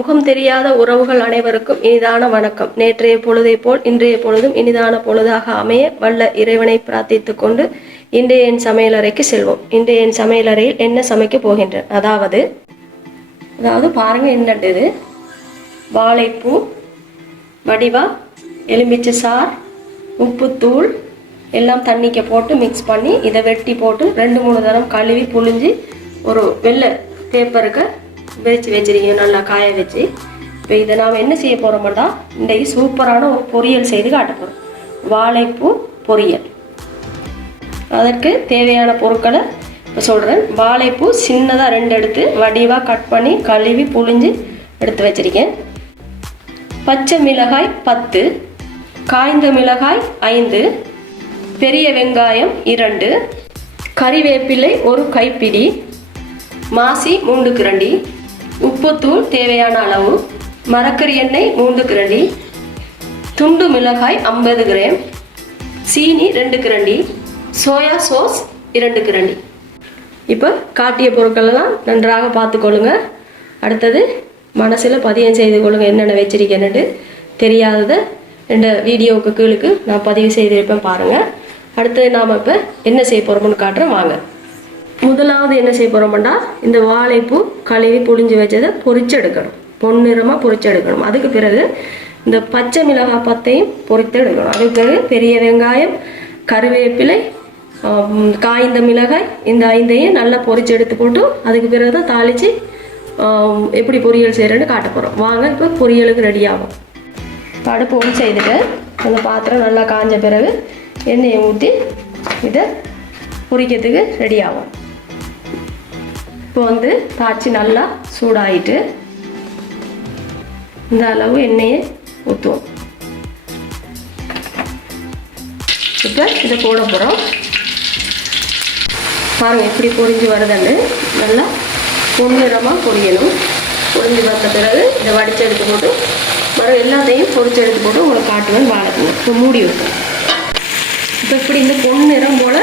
முகம் தெரியாத உறவுகள் அனைவருக்கும் இனிதான வணக்கம். நேற்றைய பொழுதை போல் இன்றைய பொழுதும் இனிதான பொழுதாக அமைய வல்ல இறைவனை பிரார்த்தித்துக் கொண்டு இன்றைய என் சமையலறைக்கு செல்வோம். இன்றைய என் சமையலறையில் என்ன சமைக்க போகின்றேன், அதாவது பாருங்க என்னது வாழைப்பூ, வடிவா, எலுமிச்சை சார், உப்புத்தூள் எல்லாம் தண்ணிக்க போட்டு மிக்ஸ் பண்ணி இதை வெட்டி போட்டு 2-3 தரம் கழுவி புழிஞ்சு ஒரு வெள்ளை பேப்பருக்கு வச்சிருக்கீங்க, நல்லா காய வச்சு. இப்போ இதை நாம் என்ன செய்ய போகிறோம்னா இன்றைக்கு சூப்பரான ஒரு பொரியல் செய்து காட்ட போகிறோம். வாழைப்பூ பொரியல். அதற்கு தேவையான பொருட்களை இப்போ சொல்கிறேன். வாழைப்பூ சின்னதாக 2 எடுத்து வடிவாக கட் பண்ணி கழுவி புழிஞ்சு எடுத்து வச்சிருக்கேன். பச்சை மிளகாய் 10, காய்ந்த மிளகாய் 5, பெரிய வெங்காயம் 2, கறிவேப்பிலை 1 கைப்பிடி, மாசி 3 கிரண்டி, உப்புத்தூள் தேவையான அளவு, மரக்கறி எண்ணெய் 3 கிரண்டி, துண்டு மிளகாய் 50 கிராம், சீனி 2 கிரண்டி, சோயா சோஸ் 2 கிரண்டி. இப்போ காட்டிய பொருட்களெல்லாம் நன்றாக பார்த்துக்கொள்ளுங்க. அடுத்தது மனசில் பதியம் செய்து கொள்ளுங்க, என்னென்ன வச்சிருக்கேன்னு. தெரியாததை இந்த வீடியோவுக்கு கீழுக்கு நான் பதிவு செய்திருப்பேன் பாருங்கள். அடுத்தது நாம் இப்போ என்ன செய்ய போகிறோம்னு காட்டுறேன் வாங்க. முதலாவது என்ன செய்ய போகிறோம்னா இந்த வாழைப்பூ கழுவி புழிஞ்சு வச்சதை பொரிச்சு எடுக்கணும், பொன்னிறமாக பொரிச்சு எடுக்கணும். அதுக்கு பிறகு இந்த பச்சை மிளகாய் 10ஐயும் பொரித்து எடுக்கணும். அதுக்கு பிறகு பெரிய வெங்காயம், கருவேப்பிலை, காய்ந்த மிளகாய் இந்த 5ஐயும் நல்லா பொரிச்சு எடுத்து போட்டு அதுக்கு பிறகு தான் தாளித்து எப்படி பொரியல் செய்கிறேன்னு காட்ட போகிறோம். வாங்க இப்போ பொரியலுக்கு ரெடி ஆகும். இப்போ அடுப்பு ஒன்று செய்துட்டு அந்த பாத்திரம் நல்லா காஞ்ச பிறகு எண்ணெயை ஊற்றி இதை பொரிக்கிறதுக்கு ரெடி ஆகும். இப்போ தாய்ச்சி நல்லா சூடாயிட்டு இந்த அளவு எண்ணெயை ஊற்றுவோம். இப்போ இதை போட போகிறோம். பாருங்கள் எப்படி பொரிஞ்சு வருதுன்னு. நல்லா பொன்னிறமாக பொரியணும். பொரிஞ்சு வந்த பிறகு இதை வடித்து எடுத்து போட்டு மறு எல்லாத்தையும் பொரிச்சு எடுத்து போட்டு உங்களுக்கு காட்டுவேன். வாழைப்பூ இப்போ மூடி வைப்போம். இப்போ இப்படி இந்த பொன்னிறம் போல்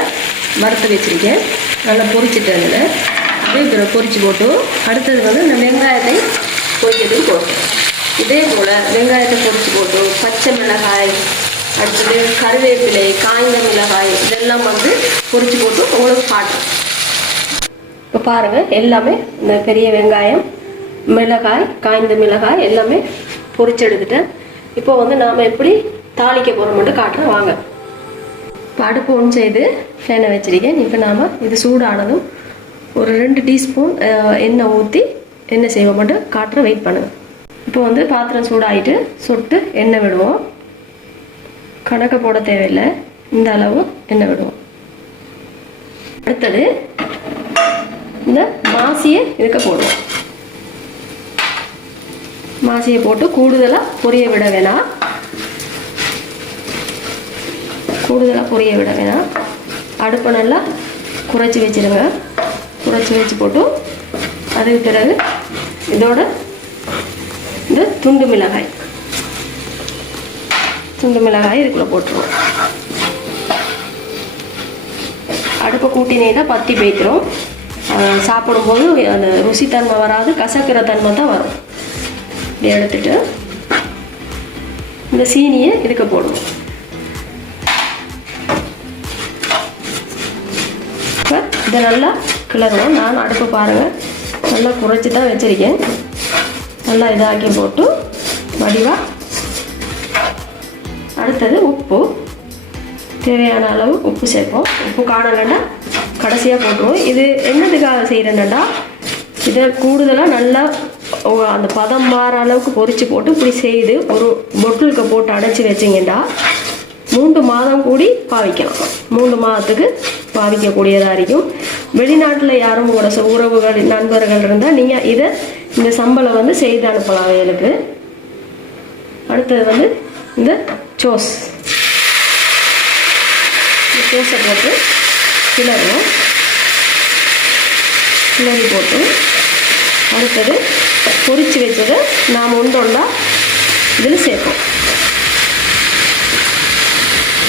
வறுத்து வச்சுருக்கேன். நல்லா பொரிச்சிட்டு அதில் அப்படியே பொரிச்சு போட்டு அடுத்தது இந்த வெங்காயத்தை பொரிச்சதும் போட்டோம். இதே போல் வெங்காயத்தை பொரிச்சு போட்டு பச்சை மிளகாய், அடுத்தது கருவேப்பிலை, காய்ந்த மிளகாய் இதெல்லாம் பொரிச்சு போட்டு உங்களுக்கு காட்டும். இப்போ பாருங்கள் எல்லாமே இந்த பெரிய வெங்காயம், மிளகாய், காய்ந்த மிளகாய் எல்லாமே பொரிச்சு எடுத்துட்டேன். இப்போ நாம் எப்படி தாளிக்க போகிறோம்னு காட்டுறேன் வாங்க. இப்போ அடுப்பு ஒன்று செய்து எண்ணெய் வச்சிருக்கேன். இப்போ நாம் இது சூடானதும் ஒரு 2 டீஸ்பூன் எண்ணெய் ஊற்றி என்ன செய்வோம் மட்டும் காட்டுற வெயிட் பண்ணுங்கள். இப்போ பாத்திரம் சூடாகிட்டு சொட்டு எண்ணெய் விடுவோம். கணக்க போட தேவையில்லை, இந்த அளவு எண்ணெய் விடுவோம். அடுத்தது இந்த மாசியை இதுக்கு போடுவோம். மாசியை போட்டு கூடுதலாக பொரிய விட வேணாம். அடுப்பை நல்லா குறைச்சி வச்சிருங்க. குறைச்சி வச்சு போட்டு அதுக்கு பிறகு இதோட இந்த துண்டு மிளகாய் இதுக்குள்ளே போட்டுருவோம். அடுப்பை கூட்டினேன்னா பற்றி போய்க்கிறோம். சாப்பிடும்போது அந்த ருசித்தன்மை வராது, கசக்கிற தன்மை தான் வரும். இப்படி எடுத்துட்டு இந்த சீனியை இதுக்கு போடுவோம். இப்போ இதை நல்லா கிளறுவோம். நான் அடுப்பு பாருங்கள் நல்லா குறைச்சி தான் வச்சுருக்கேன். நல்லா இதாக்கி போட்டு வடிவாக அடுத்தது உப்பு தேவையான அளவு உப்பு சேர்ப்போம். உப்பு காணலைன்னா கடைசியாக போட்டுருவோம். இது என்னதுக்காக செய்கிறேன்னா இதை கூடுதலாக நல்லா அந்த பதம் மாற அளவுக்கு பொரித்து போட்டு இப்படி செய்து ஒரு பொட்டிலுக்கு போட்டு அடைச்சி வச்சிங்கன்னா 3 மாதம் கூடி பாவிக்கலாம். 3 மாதத்துக்கு பாவிக்கக்கூடியதாக இருக்கும். வெளிநாட்டில் யாரும் கூட உறவுகள் நண்பர்கள் இருந்தால் நீங்கள் இதை இந்த சம்பளம் செய்து அனுப்பலாம் அவங்களுக்கு. அடுத்தது இந்த சோஸ் சோஸை போட்டு கிளறுவோம். கிளறி போட்டு அடுத்தது பொரிச்சு வச்சதை நாம் ஒன்றொண்டா இதில் சேர்ப்போம்.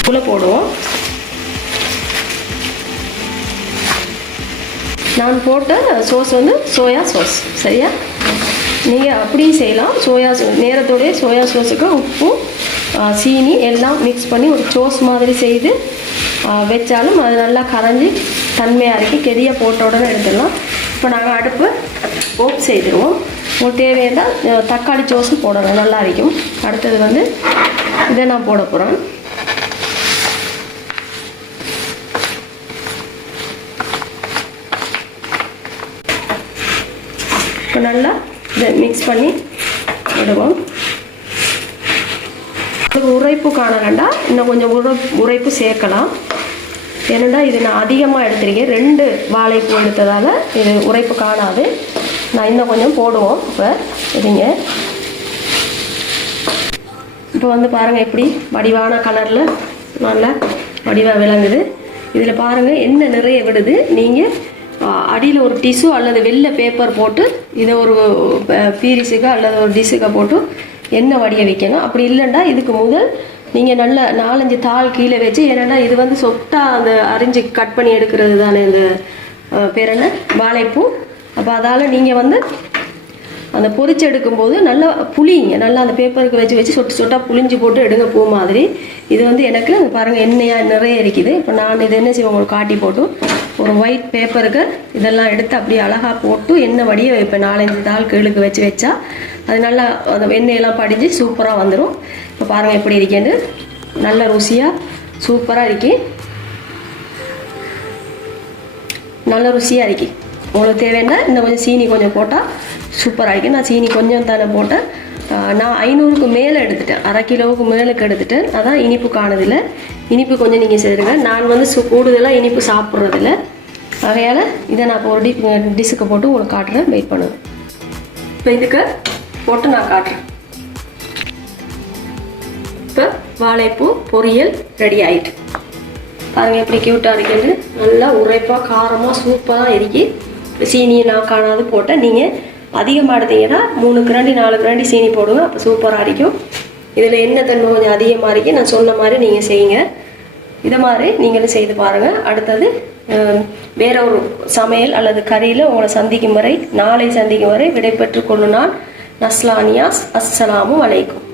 உள்ள போடுவோம். நான் போட்ட சோஸ் வந்து சோயா சோஸ். சரியா? நீங்கள் அப்படியும் செய்யலாம். சோயா நேரத்தோடைய சோயா சோஸுக்கு உப்பு சீனி எல்லாம் மிக்ஸ் பண்ணி ஒரு சோஸ் மாதிரி செய்து வச்சாலும் அது நல்லா கரைஞ்சி தன்மையாக இறக்கி கெதியாக போட்ட உடனே எடுத்துடலாம். இப்போ நாங்கள் அடுப்பு ஓப் செய்திருவோம். உங்களுக்கு தேவையான தக்காளி சோஸும் போடணும், நல்லா இருக்கும். அடுத்தது வந்து இதை நான் போட போகிறேன். இப்போ நல்லா இதை மிக்ஸ் பண்ணி விடுவோம். உரைப்பு காணலண்டா இன்னும் கொஞ்சம் உரைப்பு சேர்க்கலாம். ஏன்னா இது நான் அதிகமாக எடுத்துருக்கேன், 2 வாழைப்பூ எடுத்ததால் இது உரைப்பு காணாது. நான் இன்னும் கொஞ்சம் போடுவோம். இப்போ இதுங்க இப்போ வந்து பாருங்கள் எப்படி வடிவான கலரில் நல்லா வடிவாக விளங்குது. இதில் பாருங்கள் என்ன நிறைய விடுது. நீங்கள் அடியில் ஒரு டிஷ்யூ அல்லது வெள்ளை பேப்பர் போட்டு இதை ஒரு பீரிஸுக்கு அல்லது ஒரு டிஷ்ஷுக்கு போட்டு எண்ணெய் வடிய வைக்கணும். அப்படி இல்லைண்டா இதுக்கு முதல் நீங்கள் நல்ல 4-5 தாள் கீழே வச்சு, ஏன்னா இது வந்து சொட்டாக அந்த அரிஞ்சு கட் பண்ணி எடுக்கிறது தானே இந்த பேர் என்ன வாழைப்பூ. அப்போ அதால் நீங்கள் வந்து அந்த பொரிச்சு எடுக்கும்போது நல்லா புளிங்க, நல்லா அந்த பேப்பருக்கு வச்சு சொட்டு சொட்டாக புளிஞ்சு போட்டு எடுங்க பூ மாதிரி. இது வந்து எனக்கு பாருங்கள் எண்ணெயாக நிறைய இருக்குது. இப்போ நான் இது என்ன செய்வேன் உங்களுக்கு காட்டி போட்டு ஒரு ஒயிட் பேப்பருக்கு இதெல்லாம் எடுத்து அப்படியே அழகாக போட்டு எண்ணெய் வடிய வைப்பேன். 4-5 தாள் கீழுக்கு வச்சா அது நல்லா அந்த எண்ணெயெல்லாம் படிஞ்சு சூப்பராக வந்துடும். இப்போ பாருங்கள் எப்படி இருக்கேன்னு, நல்ல ருசியாக சூப்பராக இருக்கு, நல்ல ருசியாக இருக்கு. உங்களுக்கு தேவைன்னா இன்னும் கொஞ்சம் சீனி கொஞ்சம் போட்டால் சூப்பராக இருக்குது. நான் சீனி கொஞ்சம் தானே போட்டேன். நான் 500க்கு மேலே எடுத்துட்டேன், 1/2 கிலோவுக்கு மேலுக்கு எடுத்துட்டேன். அதான் இனிப்பு காணதில்ல. இனிப்பு கொஞ்சம் நீங்கள் செய்துருங்க. நான் வந்து கூடுதலாக இனிப்பு சாப்பிட்றதில்ல. ஆகையால் இதை நான் இப்போ ஒரு டிஷ்ஷுக்கு போட்டு உங்களுக்கு காட்டுறேன். வெயிட் பண்ணுவேன். இப்போ இதுக்கு போட்டு நான் காட்டுறேன். இப்போ வாழைப்பூ பொரியல் ரெடி ஆகிட்டு பாருங்கள் எப்படி க்யூட்டாக இருக்குது. நல்லா உரைப்பாக காரமாக சூப்பராக இருக்கு. சீனியை நான் காணாது போட்டேன். நீங்கள் அதிகமாக எடுத்தீங்கன்னா 3 கிராண்டி 4 கிராண்டி சீனி போடுங்க, அப்போ சூப்பராக இருக்கும். இதில் எண்ணெய் தன்மை கொஞ்சம் அதிகமாக இருக்கு. நான் சொன்ன மாதிரி நீங்கள் செய்யுங்க. இதை மாதிரி நீங்களும் செய்து பாருங்கள். அடுத்தது வேற ஒரு சமையல் அல்லது கறியில் உங்களை சந்திக்கும் வரை, நாளை சந்திக்கும் வரை விடைபெற்று கொள்ளும் நான் நஸ்லா. அஸ்ஸலாமு அலைக்கும்.